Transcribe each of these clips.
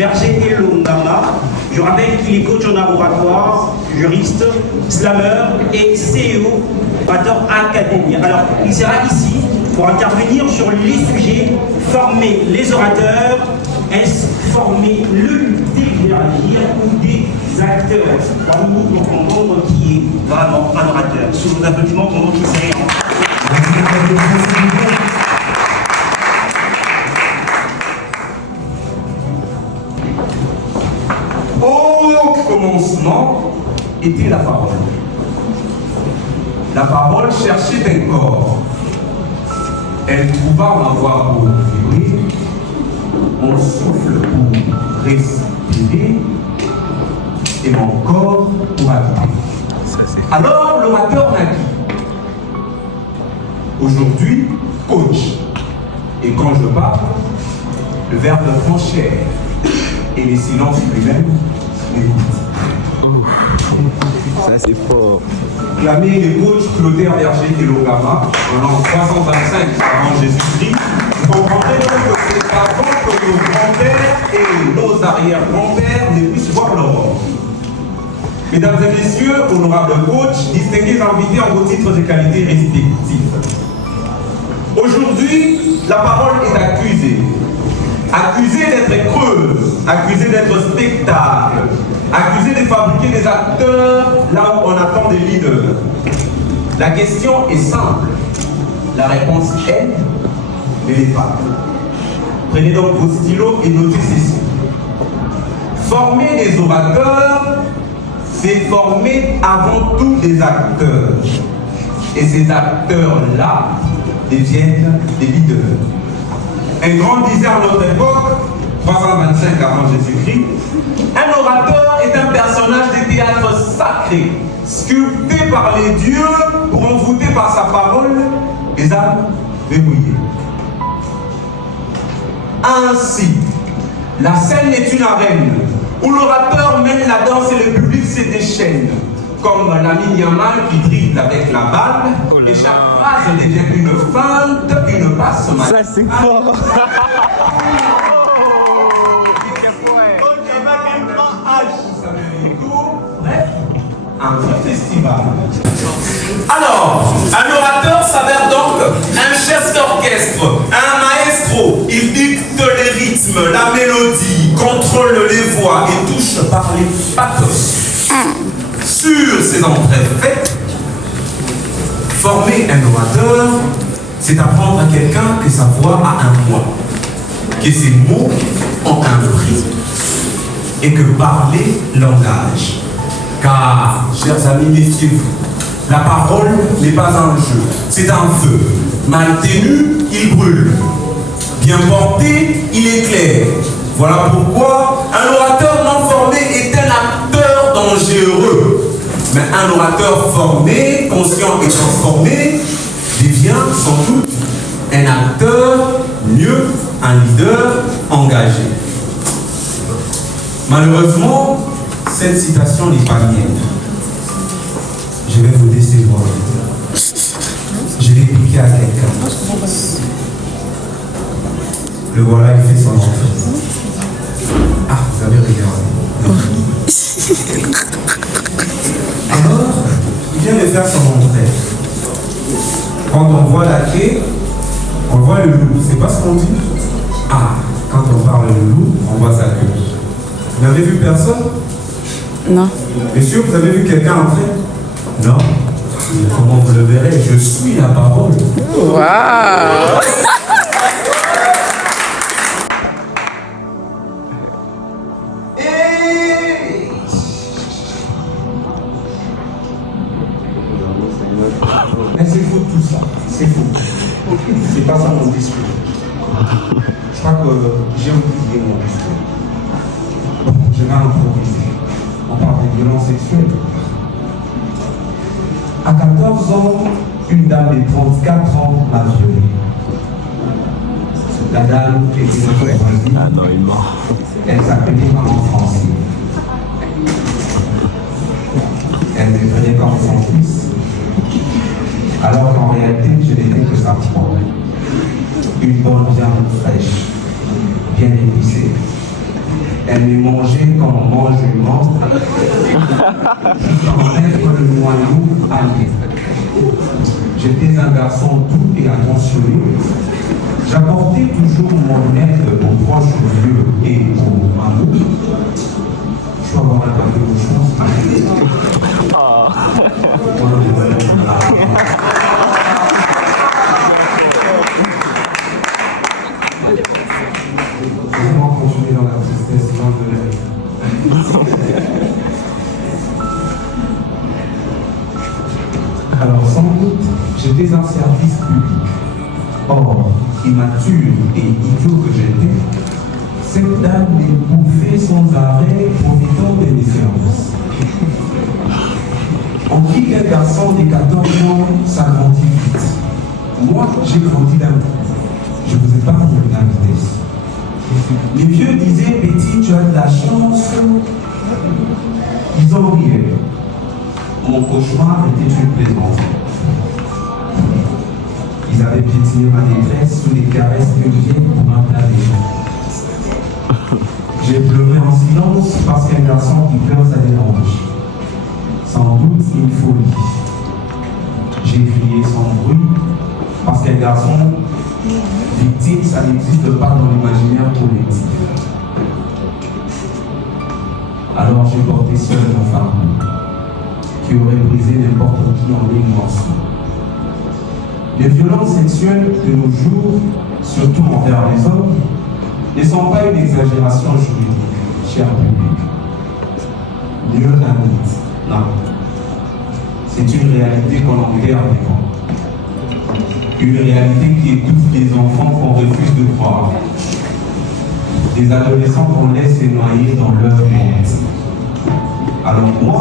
Berger Elongama. Je rappelle qu'il est coach en laboratoire, juriste, slammer et CEO Orator Academy. Alors, il sera ici pour intervenir sur les sujets, former les orateurs, est-ce former le délire ou des acteurs. Parmi nous, pour comprendre qui est vraiment un orateur. Sous nos applaudissements, pour notre séance. Au commencement était la parole. La parole cherchait un corps. Elle trouva ma voix pour vibrer, mon souffle pour respirer et mon corps pour habiter. Alors l'orateur naquit. Aujourd'hui, coach. Et quand je parle, le verbe prend chair et les silences lui-même m'écoutent. Ça c'est fort. Clamé le coach Clotaire Berger Elongama en l'an 325 avant Jésus-Christ, vous comprendrez donc que c'est avant que nos grands-pères et nos arrière-grands-pères ne puissent voir l'aurore. Mesdames et messieurs, honorables coachs, distingués invités en vos titres et qualités respectifs. Aujourd'hui, la parole est accusée. Accusée d'être creuse, accusée d'être spectacle, accusée de fabriquer des acteurs là où on attend des leaders. La question est simple. La réponse est, mais n'est pas. Prenez donc vos stylos et notez ceci. Former des orateurs, c'est former avant tout des acteurs. Et ces acteurs-là deviennent des leaders. Un grand disait à notre époque, 325 avant Jésus-Christ, un orateur est un personnage de théâtre sacré, sculpté par les dieux pour envoûter par sa parole les âmes verrouillées. Ainsi, la scène est une arène où l'orateur mène la danse et le public se déchaîne, comme l'ami Yamal qui dribble avec la balle, et chaque phrase devient une feinte, une passe magique. Ça c'est fort. Bref, un vrai festival. Alors, un orateur s'avère donc un chef d'orchestre, un maestro. Il dicte les rythmes, la mélodie, contrôle les voix et touche par les pathos. Sur ces entrées faites, former un orateur, c'est apprendre à quelqu'un que sa voix a un poids, que ses mots ont un prix, et que parler l'engage. Car, chers amis, méfiez-vous, la parole n'est pas un jeu, c'est un feu. Mal tenu, il brûle. Bien porté, il éclaire. Voilà pourquoi un orateur non formé est un acteur dangereux. Mais un orateur formé, conscient et transformé, devient sans doute un acteur, mieux, un leader engagé. Malheureusement, cette citation n'est pas mienne. Je vais vous décevoir. Je l'ai piqué à quelqu'un. Le voilà, il fait son entrée. Ah, vous avez regardé. Alors, il vient de faire son entrée. Quand on voit la quai, on voit le loup. C'est pas ce qu'on dit? Ah, quand on parle de loup, on voit sa queue. Vous n'avez vu personne? Non. Monsieur, vous avez vu quelqu'un entrer? Non. Comment vous le verrez? Je suis la parole. Waouh. Mais c'est faux tout ça, c'est faux. C'est pas ça mon discours. Je crois que j'ai oublié mon discours. Bon, je vais improviser. On parle de violence sexuelle. À 14 ans, une dame de 34 ans m'a violé. La dame était notre voisine. Ah non, il ment. Elle s'appelait Maman Francine. Elle me prenait comme son fils. Alors qu'en réalité, je n'étais que sa proie. Une bonne viande fraîche, bien épicée. Elle me mangeait comme on mange une menthe, jusqu'à en être le noyau allié. J'étais un garçon doux et attentionné. J'apportais toujours mon aide aux proches vieux et aux mamans. Je dois avoir un peu de chance. Comment continuer dans la tristesse loin de la vie. Alors sans doute, j'étais un service public. Or, immature et idiot que j'étais, cette dame m'ébouffait sans arrêt, profitant de mes séances. On dit qu'un garçon de 14 ans s'agrandit vite. Moi, j'ai grandi d'un coup. Je vous épargne la vitesse. Les vieux disaient, petit, tu as de la chance. Ils en riaient. Mon cauchemar était une plaisanterie. Ils avaient piétiné ma détresse sous les caresses d'une vieille pour un plat léger. J'ai pleuré en silence parce qu'un garçon qui pleure, ça dérange. Sans doute une folie. J'ai crié sans bruit parce qu'un garçon victime, ça n'existe pas dans l'imaginaire collectif. Alors j'ai porté seul mon fardeau, qui aurait brisé n'importe qui en mille morceaux. Les violences sexuelles de nos jours, surtout envers les hommes, ne sont pas une exagération juridique, cher public. Mieux un mythe, non. C'est une réalité qu'on enterre vivant. Une réalité qui étouffe les enfants qu'on refuse de croire. Des adolescents qu'on laisse se noyer dans leur honte. Alors moi,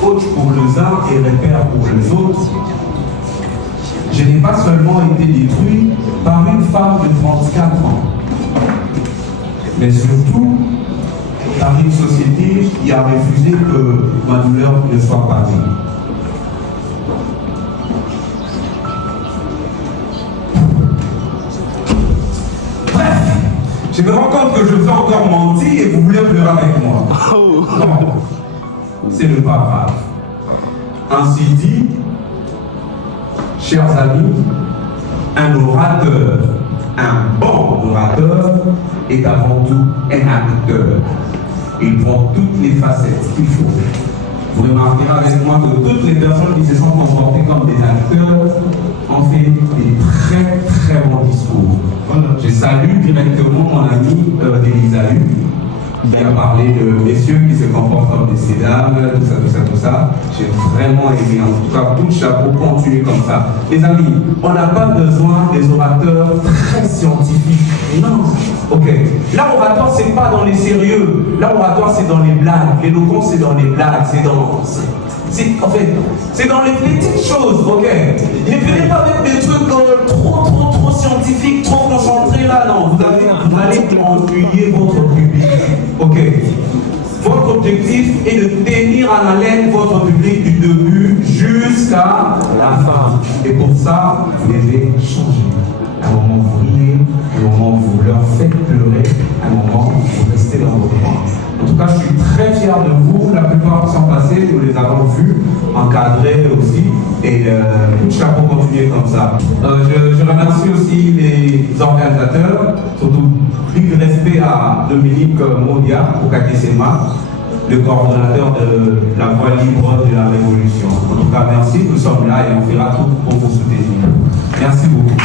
coach pour les uns et repère pour les autres, je n'ai pas seulement été détruit par une femme de 34 ans, mais surtout par une société qui a refusé que ma douleur ne soit pas vue. Bref, je me rends compte que je vous ai encore menti et vous voulez pleurer avec moi. Non, ce n'est pas grave. Ainsi dit, chers amis, un orateur, un bon orateur, est avant tout un acteur. Il prend toutes les facettes qu'il faut. Vous remarquerez avec moi que toutes les personnes qui se sont comportées comme des acteurs ont fait des très très bons discours. Je salue directement mon ami Elisaü, qui a parlé de messieurs qui se comportent comme des sédames, tout ça. J'ai vraiment aimé. En tout cas, bout de chapeau, continue comme ça. Les amis, on n'a pas besoin des orateurs très scientifiques. Non. Ok. L'oratoire, c'est pas dans les sérieux. L'oratoire, c'est dans les blagues. L'éloquence, c'est dans les blagues. C'est dans les petites choses. Ok. Ne venez pas avec des trucs trop scientifiques, trop concentrés là. Non. Vous allez ennuyer votre public. Ok. Votre objectif est de tenir en haleine votre public du début jusqu'à la fin. Et pour ça, vous devez changer. À un moment, vous riez, à un moment, vous leur faites pleurer, à un moment, vous restez dans votre coin. En tout cas, je suis très fier de vous. La plupart sont passés, nous les avons vus, encadrés aussi. Et tout le chapeau continue comme ça. Je remercie aussi les organisateurs, surtout plus de respect à Dominique Mondia au KTCMA, le coordonnateur de la voie libre de la révolution. En tout cas, merci, nous sommes là et on fera tout pour vous soutenir. Merci beaucoup.